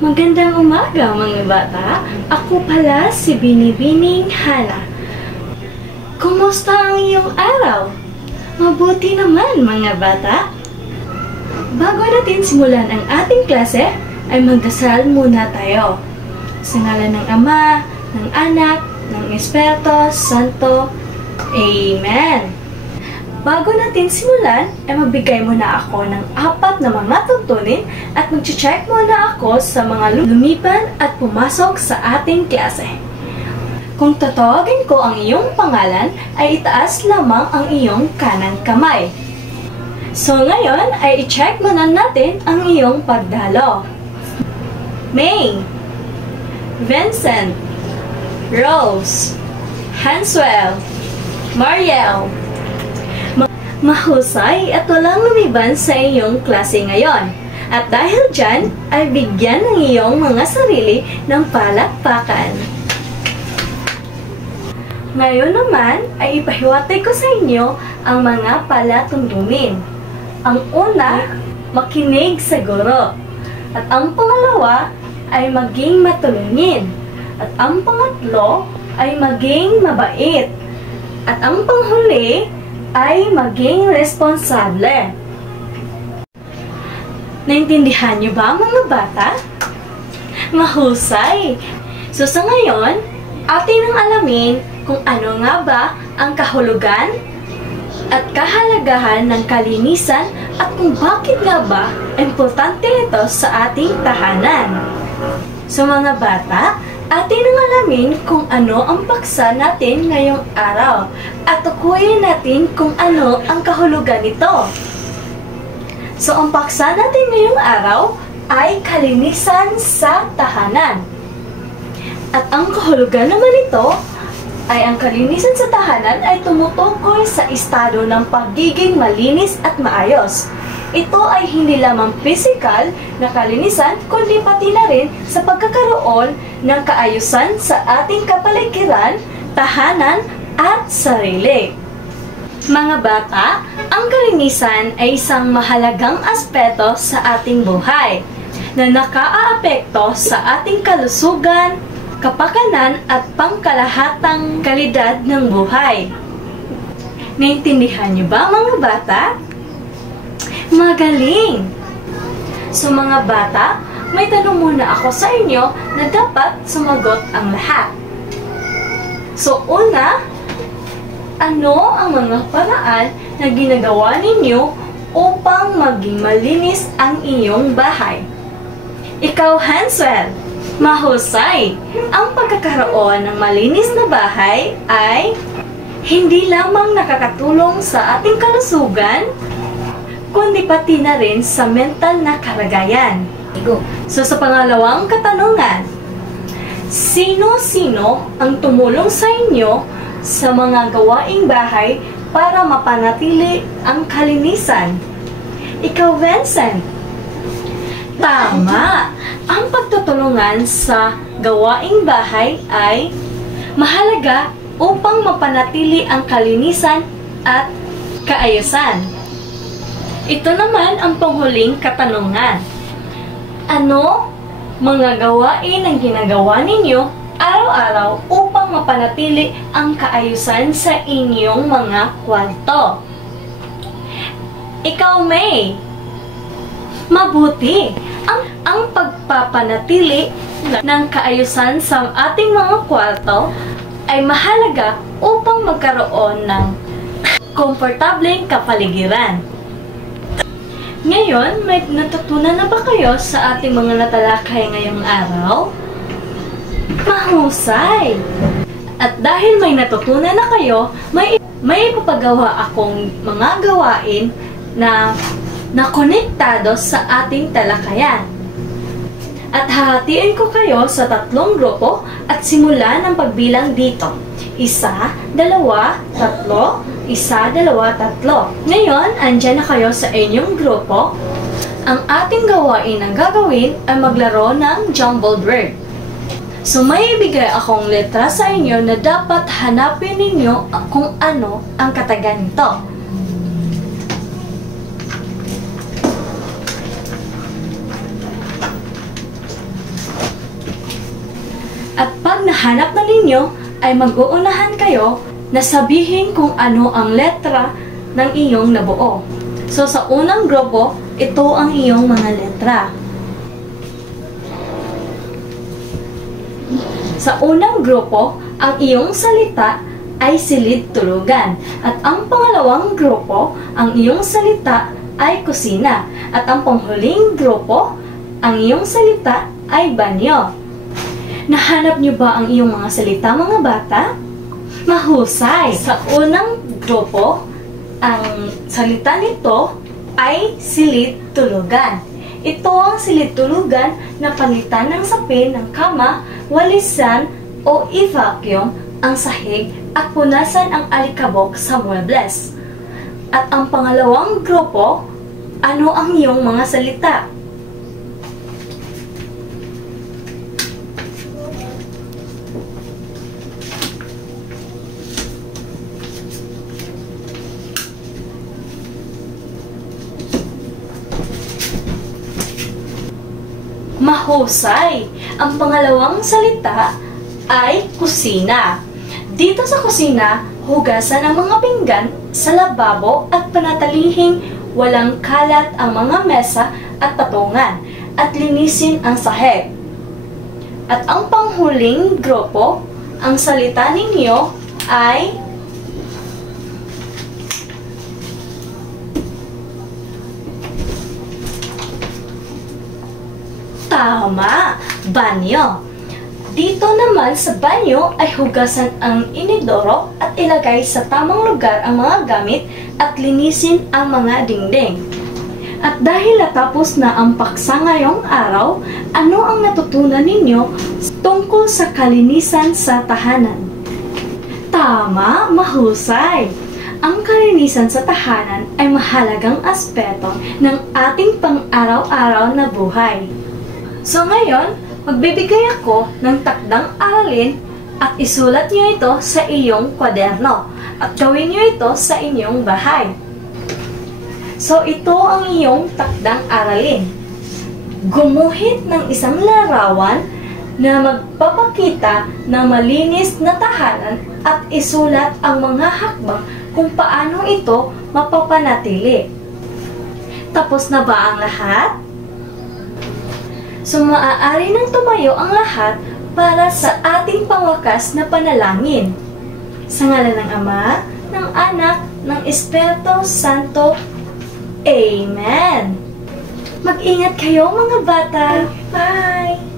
Magandang umaga mga bata. Ako pala si Binibining Hana. Kumusta ang iyong araw? Mabuti naman mga bata. Bago natin simulan ang ating klase, ay magdasal muna tayo. Sa ngalan ng Ama, ng Anak, ng Espiritu Santo. Amen. Bago natin simulan, ay magbigay muna ako ng 4 na mga tuntunin at mag-check muna ako sa mga lumipan at pumasok sa ating klase. Kung tatawagin ko ang iyong pangalan, ay itaas lamang ang iyong kanang kamay. So ngayon, ay i-check muna natin ang iyong pagdalo. May, Vincent, Rose, Hanswell, Mariel. Mahusay at walang lumiban sa iyong klase ngayon. At dahil dyan, ay bigyan ng iyong mga sarili ng palakpakan. Ngayon naman, ay ipahiwatay ko sa inyo ang mga palatuntunin. Ang una, makinig sa guro. At ang pangalawa, ay maging matulungin. At ang pangatlo, ay maging mabait. At ang panghuli, ay maging responsable. Naintindihan niyo ba mga bata? Mahusay! So sa ngayon, atin ang alamin kung ano nga ba ang kahulugan at kahalagahan ng kalinisan at kung bakit nga ba importante ito sa ating tahanan. So mga bata, atin ang alamin kung ano ang paksa natin ngayong araw at tukuyin natin kung ano ang kahulugan nito. So ang paksa natin ngayong araw ay kalinisan sa tahanan. At ang kahulugan naman nito ay ang kalinisan sa tahanan ay tumutukoy sa estado ng pagiging malinis at maayos. Ito ay hindi lamang physical na kalinisan, kundi pati na rin sa pagkakaroon ng kaayusan sa ating kapaligiran, tahanan, at sarili. Mga bata, ang kalinisan ay isang mahalagang aspeto sa ating buhay na nakaaapekto sa ating kalusugan, kapakanan, at pangkalahatang kalidad ng buhay. Naintindihan niyo ba mga bata? Magaling! So mga bata, may tanong muna ako sa inyo na dapat sumagot ang lahat. So una, ano ang mga paraan na ginagawa ninyo upang maging malinis ang inyong bahay? Ikaw, Hanswell, mahusay! Ang pagkakaroon ng malinis na bahay ay hindi lamang nakakatulong sa ating kalusugan, kundi pati na rin sa mental na kalagayan. So sa pangalawang katanungan, sino-sino ang tumulong sa inyo sa mga gawaing bahay para mapanatili ang kalinisan? Ikaw, Vincent. Tama! Ang pagtutulungan sa gawaing bahay ay mahalaga upang mapanatili ang kalinisan at kaayusan. Ito naman ang panghuling katanungan. Ano mga gawain ang ginagawa ninyo araw-araw upang mapanatili ang kaayusan sa inyong mga kwarto? Ikaw, May. Mabuti! Ang pagpapanatili ng kaayusan sa ating mga kwarto ay mahalaga upang magkaroon ng komportableng kapaligiran. Ngayon, may natutunan na ba kayo sa ating mga natalakay ngayong araw? Mahusay! At dahil may natutunan na kayo, may ipapagawa akong mga gawain na konektado sa ating talakayan. At hahatiin ko kayo sa 3 grupo at simulan ang pagbilang dito. 1, 2, 3, 1, 2, 3. Ngayon, andyan na kayo sa inyong grupo. Ang ating gawain na gagawin ay maglaro ng jumbled word. So may ibigay akong letra sa inyo na dapat hanapin ninyo kung ano ang katagan nito. mahanap na ninyo ay mag-uunahan kayo na sabihin kung ano ang letra ng iyong nabuo. So sa unang grupo, ito ang iyong mga letra. Sa unang grupo, ang iyong salita ay silid-tulugan. At ang pangalawang grupo, ang iyong salita ay kusina. At ang panghuling grupo, ang iyong salita ay banyo. Nahanap niyo ba ang iyong mga salita, mga bata? Mahusay! Sa unang grupo, ang salita nito ay silid-tulugan. Ito ang silid-tulugan na palitan ng sapin ng kama, walisan o i-vacuum ang sahig at punasan ang alikabok sa muebles. At ang pangalawang grupo, ano ang iyong mga salita? Mahusay! Ang pangalawang salita ay kusina. Dito sa kusina, hugasan ang mga pinggan sa lababo at panatilihing walang kalat ang mga mesa at patungan at linisin ang sahig. At ang panghuling grupo, ang salita ninyo ay tama! Banyo! Dito naman sa banyo ay hugasan ang inidoro at ilagay sa tamang lugar ang mga gamit at linisin ang mga dingding. At dahil natapos na ang paksa ngayong araw, ano ang natutunan ninyo tungkol sa kalinisan sa tahanan? Tama! Mahusay! Ang kalinisan sa tahanan ay mahalagang aspeto ng ating pang-araw-araw na buhay. So ngayon, magbibigay ako ng takdang aralin at isulat niyo ito sa iyong kwaderno at gawin niyo ito sa inyong bahay. So ito ang iyong takdang aralin. Gumuhit ng isang larawan na magpapakita ng malinis na tahanan at isulat ang mga hakbang kung paano ito mapapanatili. Tapos na ba ang lahat? So maaari nang tumayo ang lahat para sa ating pangwakas na panalangin. Sa ngalan ng Ama, ng Anak, ng Espiritu Santo. Amen! Mag-ingat kayo mga bata! Bye!